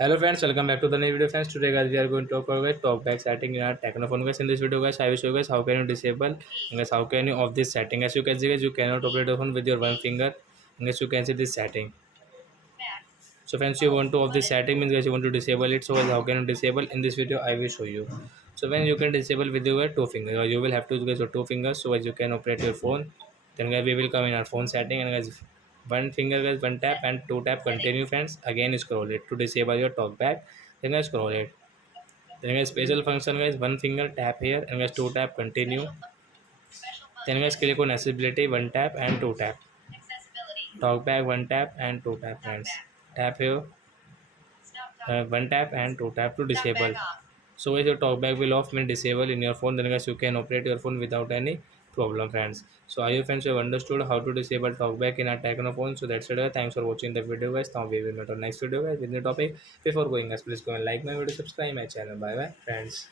Hello friends, welcome back to the new video friends. Today guys we are going to talk about talkback setting in our technophone guys. In this video guys I will show you guys how can you disable and guys how can you off this setting. As you can see guys you cannot operate the phone with your one finger and guys you can see this setting. So friends you want to off this setting means guys you want to disable it. So guys how can you disable? In this video I will show you. So when you can disable with your two fingers, you will have to use guys your two fingers so as you can operate your phone. Then guys we will come in our phone setting and guys one finger guys one tap and two tap continue friends. Again scroll it to disable your talkback. Then guys scroll it. Then guys special function guys one finger tap here and guys two tap continue. Then guys click on accessibility one tap and two tap. Talkback one tap and two tap friends. Tap here one tap and two tap to disable. So guys your talkback will off mean disable in your phone. Then guys you can operate your phone without any problem friends. So I hope friends you have understood how to disable talkback in our techno phone. So that's it guys. Thanks for watching the video guys. Now we will meet on next video guys with new topic. Before going guys please go and like my video, subscribe my channel. Bye bye friends.